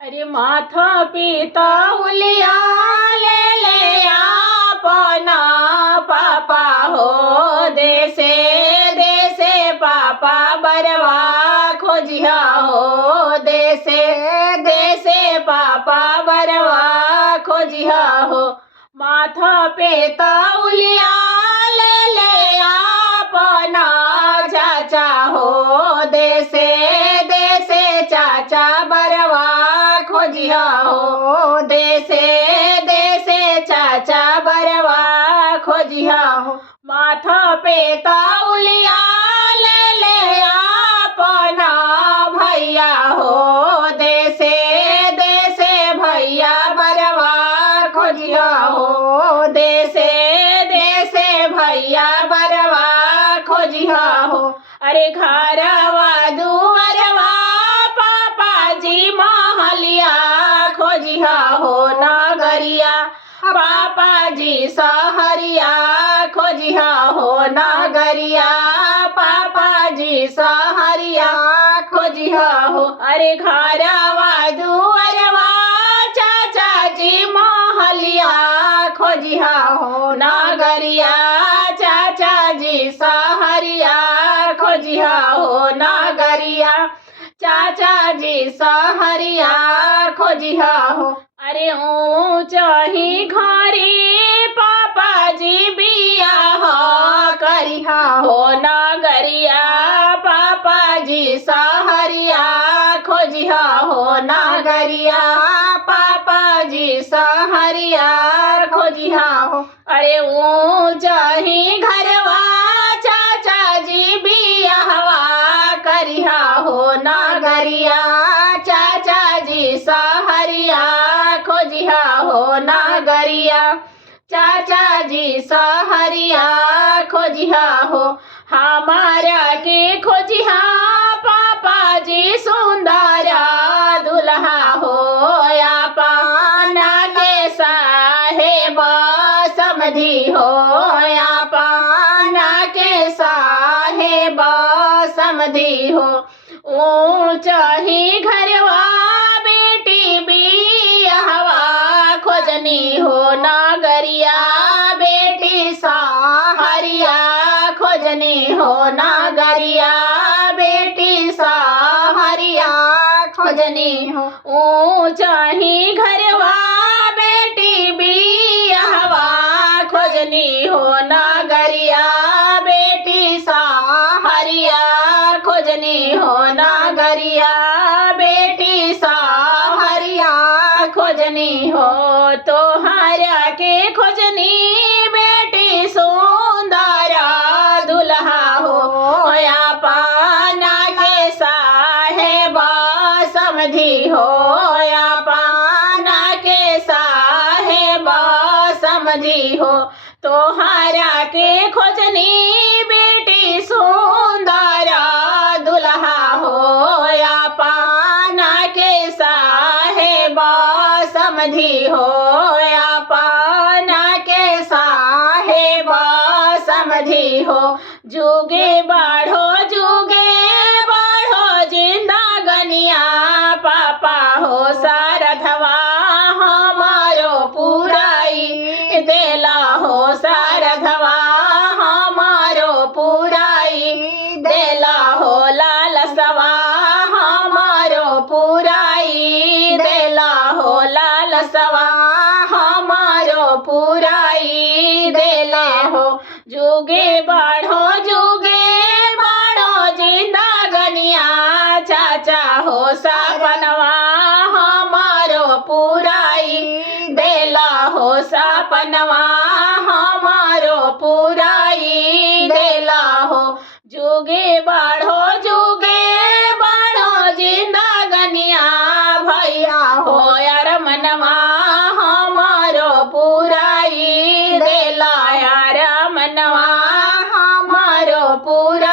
अरे माथा पिता उलिया ले अपना पापा हो। देसे देसे पापा बरवा खोजिया हो। देसे देसे पापा बरवा खोजिया हो। माथा पिता उलिया ले अपना चाचा हो। देसे देसे चाचा बरवा खोजिया हो। देसे देसे चाचा बरवा खोजिया हो। माथा पे तौलिया ले अपना भैया हो। देसे देसे भैया बरवा खोजिया हो। देसे देसे भैया बरवा खोजिया हो। अरे घरवा दुअरवा पापाजी महलिया खोजिया हो। नगरिया पापाजी सहरिया खोजिया हो। नगरिया पापाजी सहरिया खोजिया हो। अरे घरवा दुअरवा चाचा जी महलिया खोजिया हो। नगरिया चाचा जी सहरिया खोजिया हो। नगरिया चाचा जी सहरिया खोजिया हो। अरे ऊंचा ही घरी पापाजी बियाह करिया हो। नगरिया पापाजी सहरिया खोजिया हो। नगरिया पापाजी सहरिया खोजिया हो। अरे ऊंचा ही घरवा चाचा जी बियाहवा करिया हो। नगरिया चाचा जी सहरिया खोजिया हो। नगरिया चाचा जी सहरिया खोजिया हो। हमारा के खोजिया पापाजी सुंदरा दुल्हा हो। या पाना के साहेब समधी हो। या पाना के साहेब समधी हो। ऊंचा ही घरवा बेटी बियाहवा खोजनी हो। नगरिया बेटी सहरिया खोजनी हो। नगरिया बेटी सहरिया खोजनी हो। ऊंचा ही घरवा बेटी बियाहवा खोजनी हो। नगरिया बेटी सहरिया खोजनी हो। नगरिया बेटी सहरिया खोजनी हो। तोहरा के खोजनी बेटी सुंदरा दुल्हा हो। या पाना के साहेब समधी हो। या पाना के साहेब समधी हो। तोहरा के खोजनी बेटी सुंदरा दुल्हा हो। या पाना के साहेब समधी हो। या पाना के साहेब समधी हो। जुगे बढ़ो जिंदगनिया पापा हो। सारधवा हमारो पुराई देला हो। सारधवा हमारो पुराई देला हो। लालसवा हमारो पुराई देला हो। लालसवा हमारो पुराई देला हो। जुगे बढ़ो जिंदगनिया चाचा हो। सपनवा हमारो पुराई देला हो। सपनवा हमारो पुराई देला हो। जुगे बढ़ो जिंदगनिया भैया हो। यार मनवा हमारो पुराई देला। यार मनवा हमारो पूरा